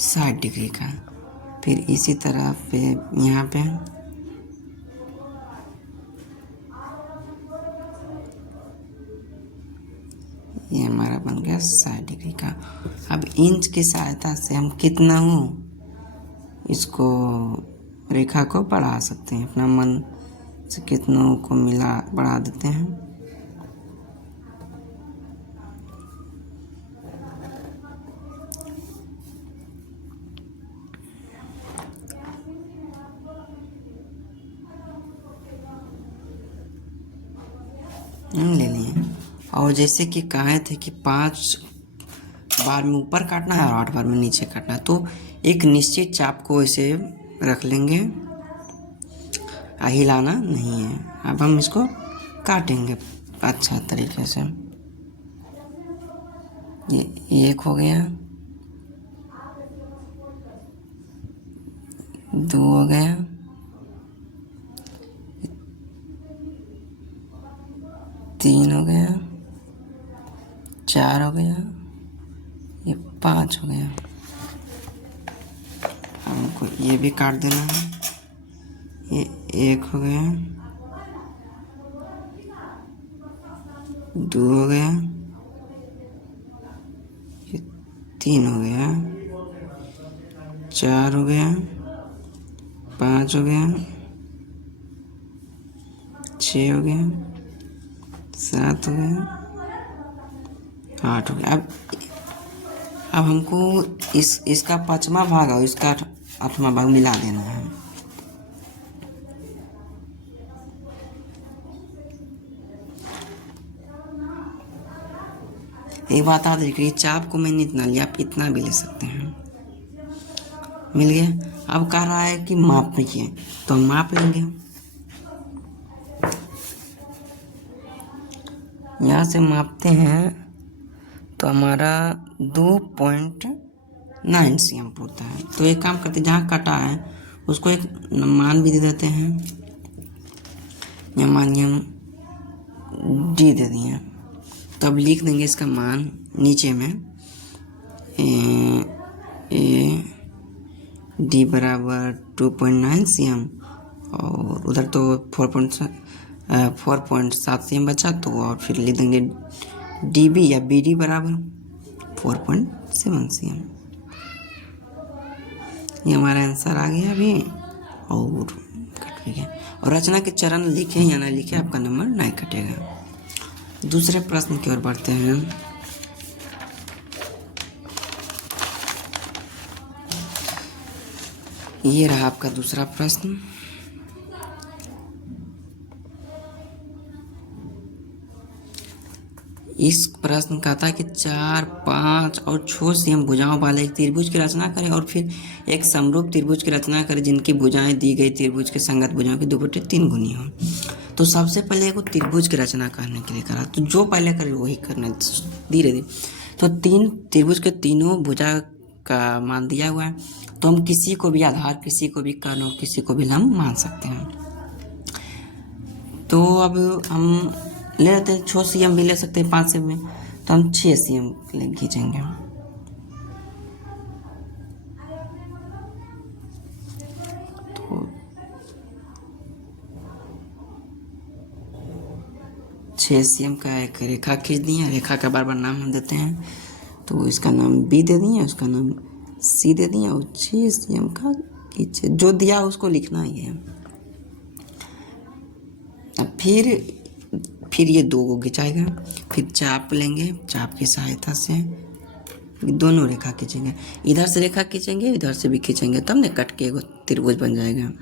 60 degree का। फिर इसी तरह पे यहाँ पे ये हमारा बन गया 60 डिग्री का। अब इंच की सहायता से हम कितना हो इसको रेखा को बढ़ा सकते हैं, अपना मन से कितनों को मिला बढ़ा देते हैं। ले लिए। और जैसे कि कहे थे कि 5 बार में ऊपर काटना है और 8 बार में नीचे काटना है, तो एक निश्चित चाप को ऐसे रख लेंगे, हिलाना नहीं है। अब हम इसको काटेंगे अच्छा तरीके से। ये एक हो गया, 2 हो गया, 3 हो गया, 4 हो गया, ये 5 हो गया। हमको ये भी काट देना है। ये 1 हो गया, 2 हो गया, ये 3 हो गया, 4 हो गया, 5 हो गया, 6 हो गया, 7 हो गया, 8 हो गया। अब हमको इसका 5वां भाग और इसका 8वां भाग मिला देना है। एक बात याद रखिए, चाप को मैंने इतना लिया, आप इतना भी ले सकते हैं। मिल गया। अब कह रहा है कि मापिए, तो हम माप लेंगे। यहाँ से मापते हैं तो हमारा 2.9 cm पड़ता है। तो एक काम करते हैं, जहाँ कटा है उसको एक मान भी दे देते हैं। यहाँ मानिए हम डी दे दिए, तब लिख देंगे इसका मान नीचे में ए डी बराबर 2.9 cm और उधर तो 4.7 cm बचा, तो और फिर लिख देंगे डी बी या बी डी बराबर 4.7 cm। ये हमारा आंसर आ गया अभी। और कट भी गया। और रचना के चरण लिखे या ना लिखे आपका नंबर नहीं कटेगा। दूसरे प्रश्न की ओर बढ़ते हैं। ये रहा आपका दूसरा प्रश्न। इस प्रश्न का था कि 4, 5 और 6 cm भुजाओं वाले एक त्रिभुज की रचना करें और फिर एक समरूप त्रिभुज की रचना करें जिनकी भुजाएं दी गई त्रिभुज के संगत भुजाओं की 2/3 गुनी हो। तो सबसे पहले एक त्रिभुज की रचना करने के लिए करा, तो जो पहले करे वही करना धीरे धीरे। तो 3 त्रिभुज के तीनों भुजा का मान दिया हुआ है, तो हम किसी को भी आधार, किसी को भी कर्ण और किसी को भी लंब मान सकते हैं। तो अब हम ले लेते हैं 6 cm भी ले सकते हैं 5 cm में, तो हम 6 cm खींचेंगे। तो 6 cm का एक रेखा खींच दिए। रेखा का बार बार नाम हम देते हैं, तो इसका नाम बी दे दिए, उसका नाम सी दे दिए और 6 cm का खींचे। जो दिया उसको लिखना ही है। अब फिर ये 2 को खिंचाएगा, फिर चाप लेंगे, चाप की सहायता से दोनों रेखा खींचेंगे। इधर से रेखा खींचेंगे, इधर से भी खींचेंगे, तब न कट के एगो त्रिभुज बन जाएगा।